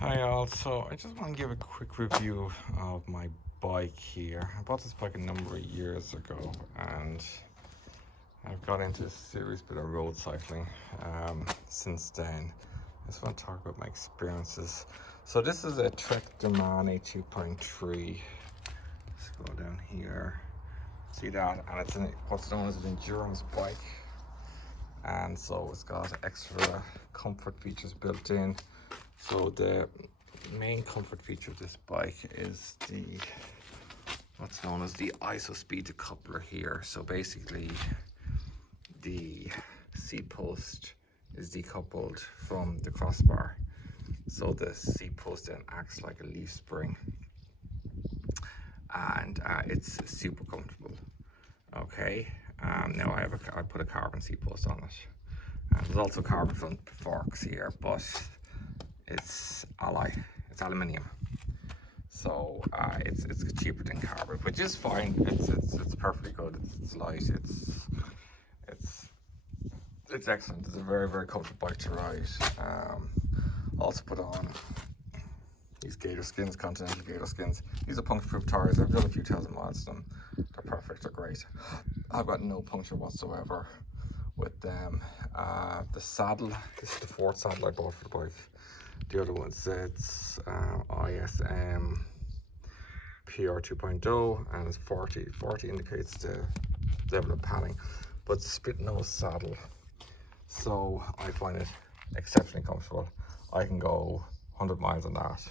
Hi all, so I just want to give a quick review of my bike here. I bought this bike a number of years ago and I've got into a serious bit of road cycling since then. I just want to talk about my experiences. So this is a Trek Domane 2.3. Let's go down here. See that? And it's what's known as an endurance bike. And so it's got extra comfort features built in. So the main comfort feature of this bike is what's known as the ISO speed decoupler here. So basically the seat post is decoupled from the crossbar. So the seat post then acts like a leaf spring, and it's super comfortable. Okay, now I put a carbon seat post on it. There's also carbon front forks here, but it's aluminium, so it's cheaper than carbon, which is fine. It's perfectly good. It's light. It's excellent. It's a very comfortable bike to ride. Also put on these gator skins, Continental gator skins. These are puncture-proof tires. I've done a few thousand miles to them. They're perfect. They're great. I've got no puncture whatsoever with them. The saddle, this is the fourth saddle I bought for the bike. The other one sits ISM PR 2.0 and it's 40. 40 indicates the level of padding, but it's a split nose saddle, so I find it exceptionally comfortable. I can go 100 miles on that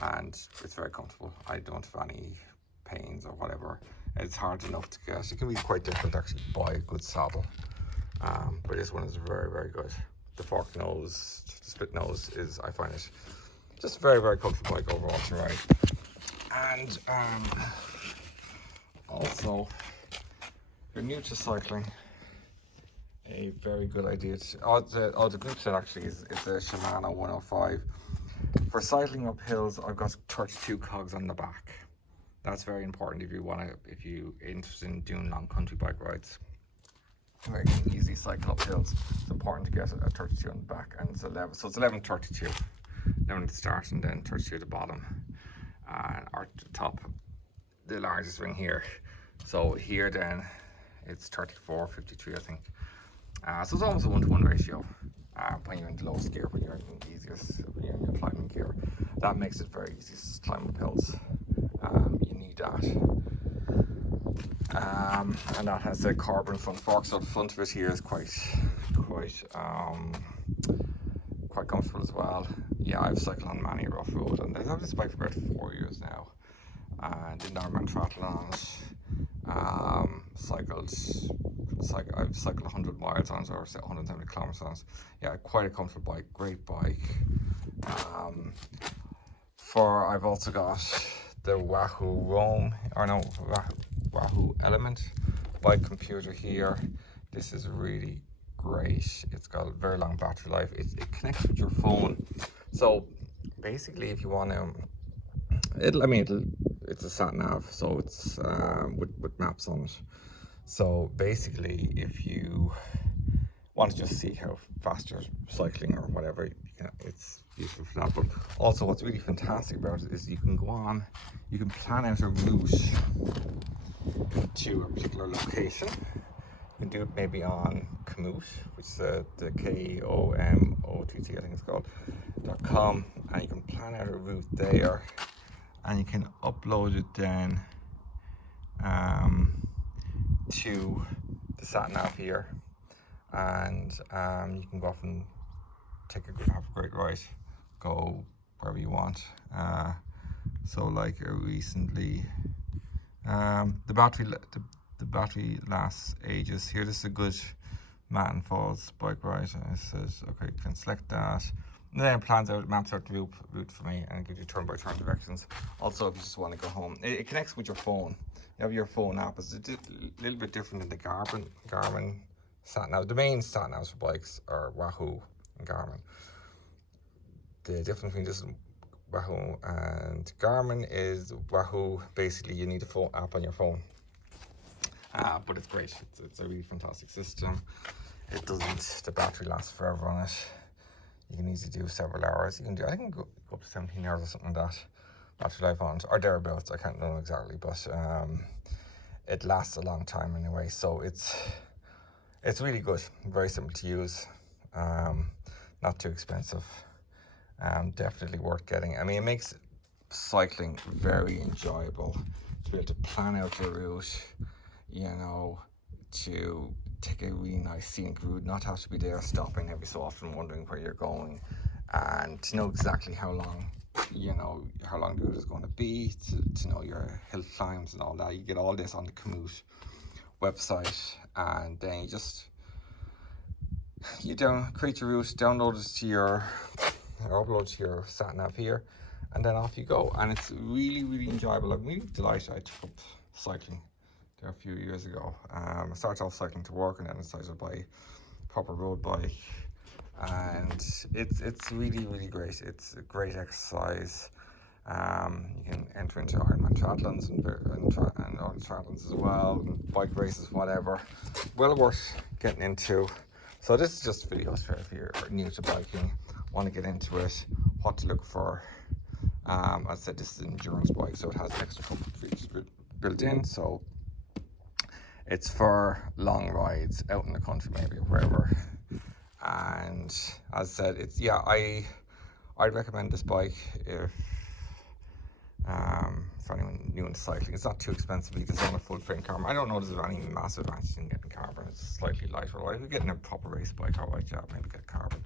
and it's very comfortable. I don't have any pains or whatever. It's hard enough to get. It can be quite difficult to actually buy a good saddle, but this one is very good. The fork nose, the split nose I find it just a very comfortable bike overall to ride. And also, if you're new to cycling, a very good idea the group set actually is a Shimano 105. For cycling up hills, I've got 32 cogs on the back. That's very important if you're interested in doing long country bike rides. Very easy cycle up hills. It's important to get a 32 on the back, and it's 11. So it's 11.32, 11 at the start, and then 32 at the bottom, or at the top, the largest ring here. So here then it's 34.53, I think. So it's almost a 1-to-1 ratio when you're in the lowest gear, when you're in the easiest, when you're in your climbing gear. That makes it very easy to climb up hills. You need that. And that has a carbon front fork, so the front of it here is quite comfortable as well. Yeah, I've cycled on many rough road, and I've had this bike for about 4 years now. Did an Ironman triathlon. I've cycled 100 miles on it, or 170 kilometers on it. Yeah, quite a comfortable bike, great bike. I've also got the Wahoo Element bike computer here. This is really great. It's got a very long battery life. It connects with your phone. So basically, if you want to, it's a sat nav, so it's with maps on it. So basically, if you want to just see how fast you're cycling or whatever, it's useful for that. But also, what's really fantastic about it is you can go on, you can plan out a route to a particular location. You can do it maybe on Komoot, which is the KOMOTT, I think it's called, .com, and you can plan out a route there, and you can upload it then to the sat nav here, and you can go off and have a great ride, go wherever you want. So like recently, the battery lasts ages. Here, this is a good Mountain Falls bike ride, and it says, okay, you can select that, and then it maps out the route for me, and gives you turn-by-turn directions. Also, if you just want to go home, it connects with your phone. You have your phone app. It's a little bit different than the Garmin sat nav. The main sat navs for bikes are Wahoo and Garmin. The difference between this Wahoo and Garmin is Wahoo, basically you need a phone app on your phone. But it's great. It's a really fantastic system. The battery lasts forever on it. You can easily do several hours. You can do, I think, go up to 17 hours or something like that. Battery life on, or thereabouts. I can't know exactly, but it lasts a long time anyway. So it's really good. Very simple to use. Not too expensive. Definitely worth getting. I mean, it makes cycling very enjoyable to be able to plan out your route, you know, to take a really nice scenic route, not have to be there stopping every so often wondering where you're going, and to know exactly how long, you know, how long the route is going to be, to know your hill climbs and all that. You get all this on the Komoot website, and then you create your route, download it to your, or upload to your sat nav here, and then off you go. And it's really, really enjoyable. I'm really delighted I took up cycling there a few years ago. I started off cycling to work, and then I decided to buy a proper road bike, and it's really, really great. It's a great exercise. You can enter into Ironman triathlons and other triathlons as well, and bike races, whatever. Well worth getting into. So this is just videos for if you're new to biking, want to get into it, what to look for. As I said, this is an endurance bike, so it has extra comfort features built in. So it's for long rides out in the country, maybe, or wherever. And as I said, it's, yeah, I'd recommend this bike if for anyone new into cycling. It's not too expensive because it's on a full frame carbon. I don't know if there's any massive advantage in getting carbon. It's slightly lighter. Or if you're getting a proper race bike, alright, yeah, maybe get carbon.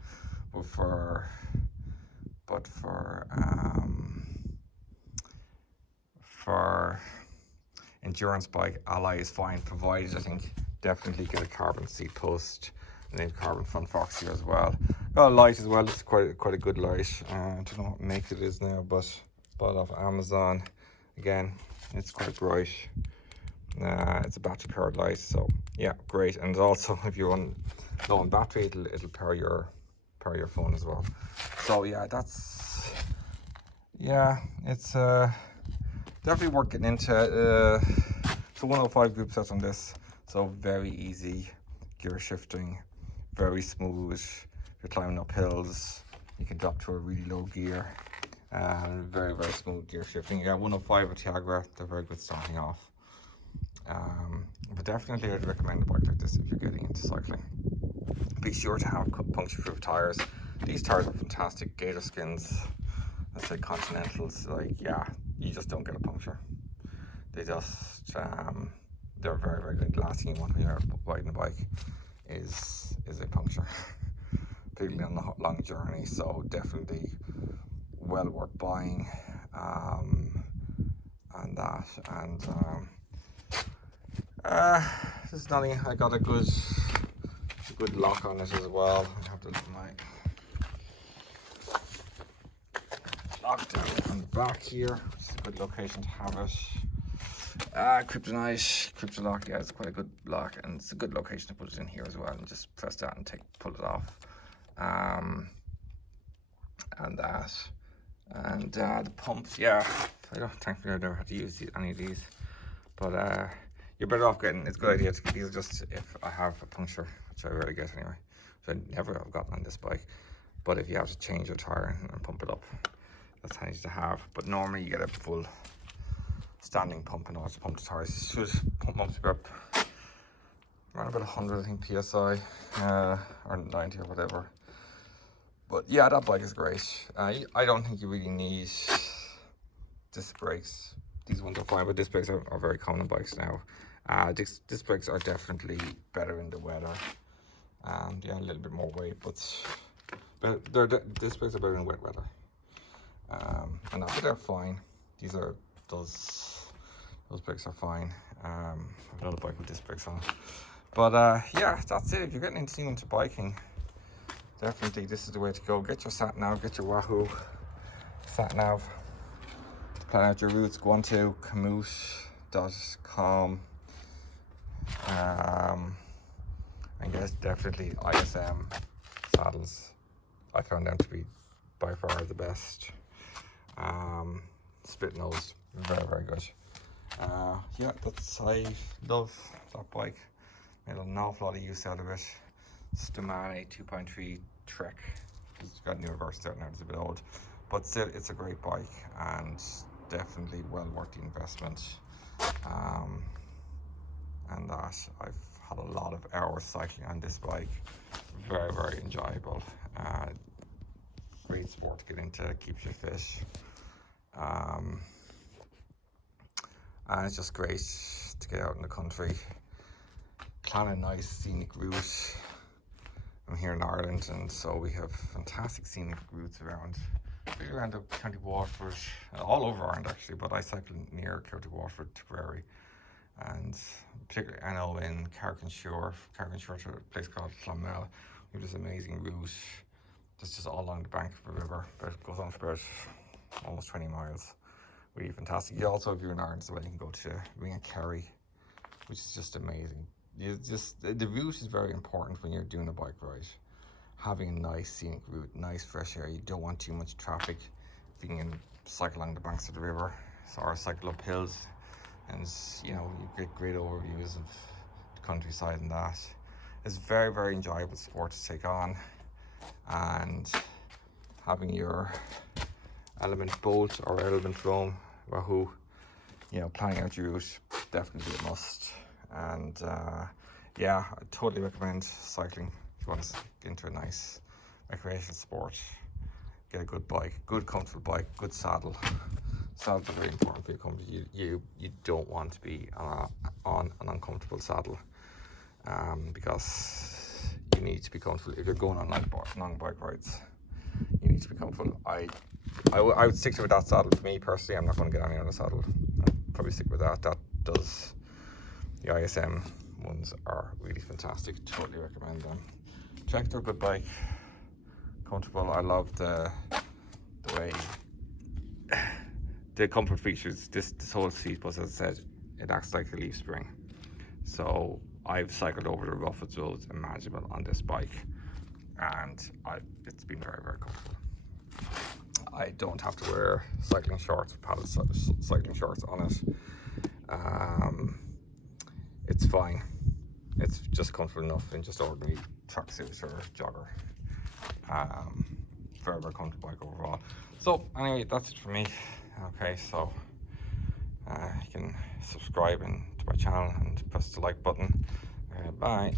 But for endurance bike, Ally is fine, provided, I think, definitely get a carbon seat post and then carbon front forks here as well. Got a light as well. It's quite a good light. I don't know what make it is now, but bought off Amazon. Again, it's quite bright. It's a battery powered light, so yeah, great. And also, if you run low on battery, it'll power your phone as well. So yeah, it's definitely worth getting into. So 105 group sets on this, so very easy gear shifting, very smooth. If you're climbing up hills, you can drop to a really low gear. Very, very smooth gear shifting. Yeah, 105 at Tiagra, they're very good starting off. But definitely I'd recommend a bike like this if you're getting into cycling. Be sure to have puncture-proof tires. These tires are fantastic. Gator skins, let's say Continentals, like, yeah, you just don't get a puncture. They just, they're very, very good. The last thing you want when you're riding a bike is a puncture, particularly on a long journey. So definitely well worth buying, and that. And there's nothing. I got a good lock on it as well. I have to look at my lock down on the back here. It's a good location to have it. Kryptolock, yeah, it's quite a good lock, and it's a good location to put it in here as well, and just press that and pull it off. And that. And the pumps, yeah, thankfully I never had to use any of these, but you're better off getting, it's a good idea to get these just if I have a puncture, which I rarely get anyway, so I never have gotten on this bike. But if you have to change your tire and pump it up, that's handy to have. But normally you get a full standing pump in order to pump the tires. You should pump up around about 100, I think, PSI, or 90 or whatever. But yeah, that bike is great. I don't think you really need disc brakes. These ones are fine, but disc brakes are very common on bikes now. Disc brakes are definitely better in the weather. And yeah, a little bit more weight, but disc brakes are better in wet weather. But they're fine. Those brakes are fine. I have another bike with disc brakes on it. But yeah, that's it. If you're getting into biking, definitely this is the way to go. Get your sat nav, get your Wahoo sat nav to plan out your routes. Go on to Komoot.com, and get definitely ISM saddles. I found them to be by far the best. Split nose, very, very good. Yeah, I love that bike. Made an awful lot of use out of it. It's Domane 2.3 Trek It's got newer versions out now, it's a bit old, but still it's a great bike and definitely well worth the investment. And that I've had a lot of hours cycling on this bike. Very, very enjoyable. Great sport to get into, keeps you fit. And it's just great to get out in the country, plan a nice scenic route. I'm here in Ireland, and so we have fantastic scenic routes around, particularly around the County Waterford, all over Ireland actually, but I cycle near County Waterford, Tipperary, and particularly I know in Carrick-on-Shore to a place called Clonmel, we have this amazing route that's just all along the bank of a river, but it goes on for about almost 20 miles. Really fantastic. You also, if you're in Ireland as well, you can go to Ring of Kerry, which is just amazing. The route is very important when you're doing a bike ride. Having a nice scenic route, nice fresh air. You don't want too much traffic. If you can cycle along the banks of the river or cycle up hills, and you get great overviews of the countryside and that. It's very, very enjoyable sport to take on, and having your Element bolt or Element foam, Wahoo, planning out your route, definitely a must. And yeah, I totally recommend cycling if you want to get into a nice recreational sport. Get a good bike, good comfortable bike, good saddle. Saddles are very important for your comfort. You don't want to be on an uncomfortable saddle, because you need to be comfortable. If you're going on long bike rides, you need to be comfortable. I would stick to that saddle. For me personally, I'm not going to get any other saddle. I'll probably stick with that. The ISM ones are really fantastic. Totally recommend them. Check, they're a good bike, comfortable. I love the way the comfort features. This whole seat, but as I said, it acts like a leaf spring. So I've cycled over the roughest roads imaginable on this bike, and it's been very, very comfortable. I don't have to wear cycling shorts, padded cycling shorts on it. It's fine. It's just comfortable enough in just ordinary tracksuit or jogger. Very, very comfortable bike overall. So anyway, that's it for me. Okay, so you can subscribe to my channel and press the like button. Bye.